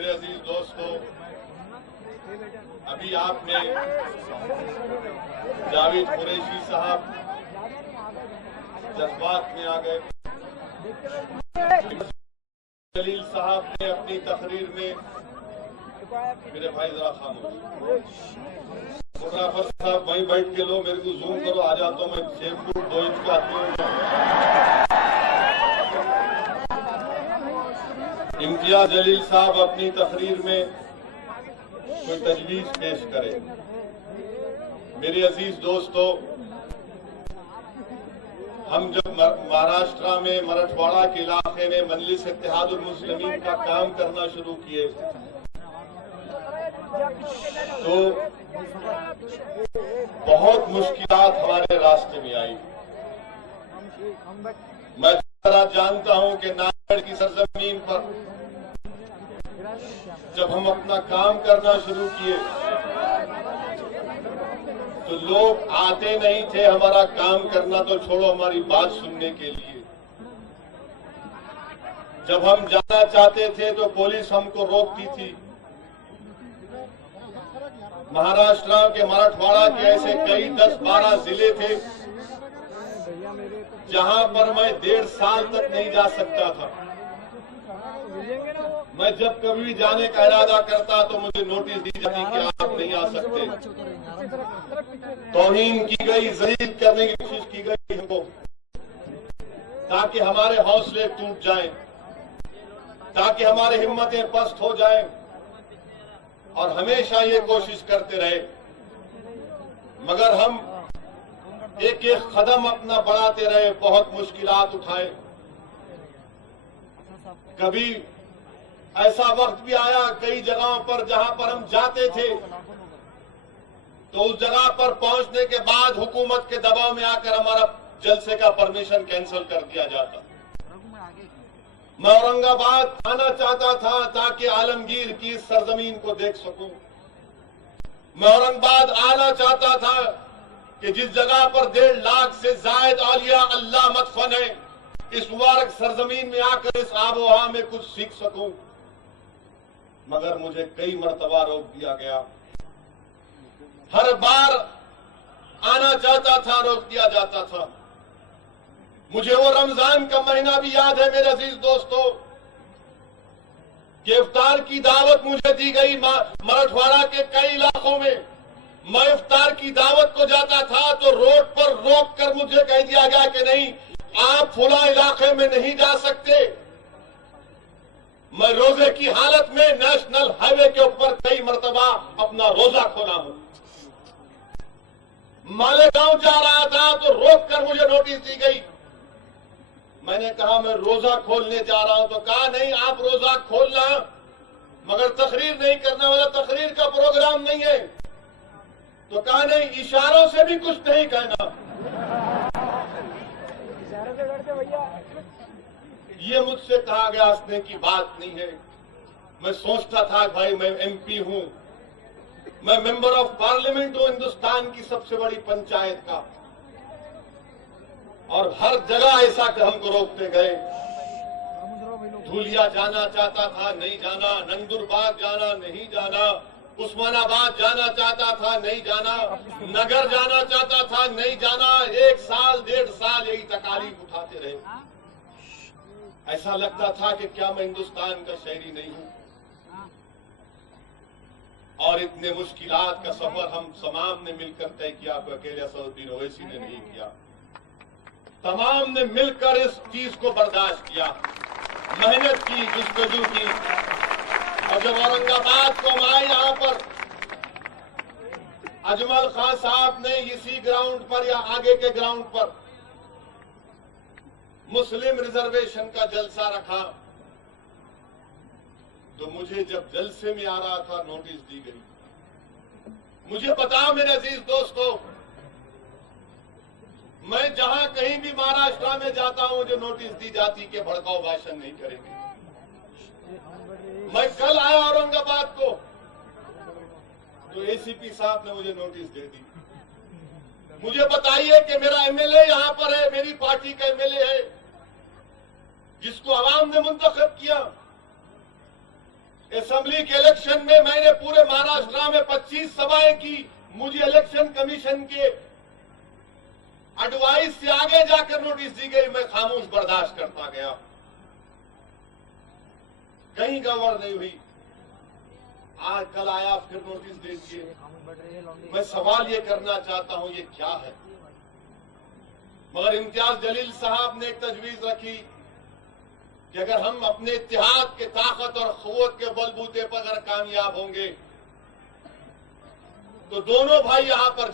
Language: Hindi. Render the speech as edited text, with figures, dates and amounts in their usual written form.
मेरे अजीज दोस्तों, अभी आपने जावेद कुरैशी साहब जज्बात में आ गए। जलील साहब ने अपनी तकरीर में, मेरे भाई जरा खामोश, फोटोग्राफर साहब वहीं बैठ के लो, मेरे को जूम करो, आ जाता हूं मैं 6 फुट 2 इंच का आदमी हूं। इम्तियाज जलील साहब अपनी तकरीर में कोई तजवीज पेश करें। मेरे अजीज दोस्तों, हम जब महाराष्ट्र में मराठवाड़ा के इलाके में मजलिस इत्तेहादुल मुस्लिमीन का काम करना शुरू किए तो बहुत मुश्किलात हमारे रास्ते में आई। मैं जरा जानता हूं कि नागढ़ की सरजमीन पर जब हम अपना काम करना शुरू किए तो लोग आते नहीं थे हमारा काम करना तो छोड़ो, हमारी बात सुनने के लिए। जब हम जाना चाहते थे तो पुलिस हमको रोकती थी। महाराष्ट्र के मराठवाड़ा के ऐसे कई 10-12 जिले थे जहां पर मैं 1.5 साल तक नहीं जा सकता था। मैं जब कभी जाने का इरादा करता तो मुझे नोटिस दी जाती कि आप नहीं आ सकते। तौहीन की गई, ज़लील करने की कोशिश की गई हमको, ताकि हमारे हौसले टूट जाएं, ताकि हमारी हिम्मतें पस्त हो जाएं, और हमेशा ये कोशिश करते रहे। मगर हम एक एक कदम अपना बढ़ाते रहे, बहुत मुश्किलात उठाए। कभी ऐसा वक्त भी आया कई जगहों पर जहां पर हम जाते थे तो उस जगह पर पहुंचने के बाद हुकूमत के दबाव में आकर हमारा जलसे का परमिशन कैंसिल कर दिया जाता। मैं औरंगाबाद आना चाहता था ताकि आलमगीर की इस सरजमीन को देख सकूं। मैं औरंगाबाद आना चाहता था कि जिस जगह पर 1.5 लाख से जायद औलिया अल्लाह मदफन है, इस मुबारक सरजमीन में आकर इस आबो हवा में कुछ सीख सकूं। मगर मुझे कई मर्तबा रोक दिया गया। हर बार आना चाहता था, रोक दिया जाता था। मुझे वो रमजान का महीना भी याद है मेरे अजीज दोस्तों, कि इफ्तार की दावत मुझे दी गई मराठवाड़ा के कई इलाकों में। मैं इफ्तार की दावत को जाता था तो रोड पर रोक कर मुझे कह दिया गया कि नहीं, आप फुला इलाके में नहीं जा सकते। मैं रोजे की हालत में नेशनल हाईवे के ऊपर कई मर्तबा अपना रोजा खोला हूं। मालेगांव जा रहा था तो रोक कर मुझे नोटिस दी गई। मैंने कहा मैं रोजा खोलने जा रहा हूं, तो कहा नहीं आप रोजा खोलना, मगर तकरीर नहीं करने वाला, तकरीर का प्रोग्राम नहीं है। तो कहा नहीं, इशारों से भी कुछ नहीं कहना। ये मुझसे कहा गया, हंसने की बात नहीं है। मैं सोचता था भाई मैं एमपी हूं, मैं मेंबर ऑफ पार्लियामेंट हूं हिंदुस्तान की सबसे बड़ी पंचायत का, और हर जगह ऐसा हमको रोकते गए। धूलिया जाना चाहता था, नहीं जाना। नंदुरबाग जाना, नहीं जाना। उस्मानाबाद जाना चाहता था, नहीं जाना। नगर जाना चाहता था, नहीं जाना। 1 साल 1.5 साल यही तकालीफ उठाते रहे। ऐसा लगता था कि क्या मैं हिंदुस्तान का शहरी नहीं हूं। और इतने मुश्किलात का सफर हम तमाम ने मिलकर तय किया, कोई अकेले असदुद्दीन ओवैसी ने नहीं किया। तमाम ने मिलकर इस चीज को बर्दाश्त किया, मेहनत की, जुस्तजू की। और जब औरंगाबाद को हम आए, यहां पर अजमल खान साहब ने इसी ग्राउंड पर या आगे के ग्राउंड पर मुस्लिम रिजर्वेशन का जलसा रखा, तो मुझे जब जलसे में आ रहा था नोटिस दी गई। मुझे बताओ मेरे अजीज दोस्तों, मैं जहां कहीं भी महाराष्ट्र में जाता हूं मुझे नोटिस दी जाती कि भड़काऊ भाषण नहीं करेंगे। मैं कल आया औरंगाबाद को तो एसीपी साहब ने मुझे नोटिस दे दी। मुझे बताइए कि मेरा एमएलए यहां पर है, मेरी पार्टी का एमएलए है, जिसको आवाम ने मुंतखब किया, असेंबली के इलेक्शन में मैंने पूरे महाराष्ट्र में 25 सभाएं की। मुझे इलेक्शन कमीशन के एडवाइस से आगे जाकर नोटिस दी गई, मैं खामोश बर्दाश्त करता गया, कहीं गड़बड़ नहीं हुई। आज कल आया फिर नोटिस दे दिए। मैं सवाल ये करना चाहता हूं, ये क्या है? मगर इम्तियाज जलील साहब ने एक तजवीज रखी कि अगर हम अपने इत्तेहाद के ताकत और क़ुव्वत के बलबूते पर अगर कामयाब होंगे तो दोनों भाई यहां पर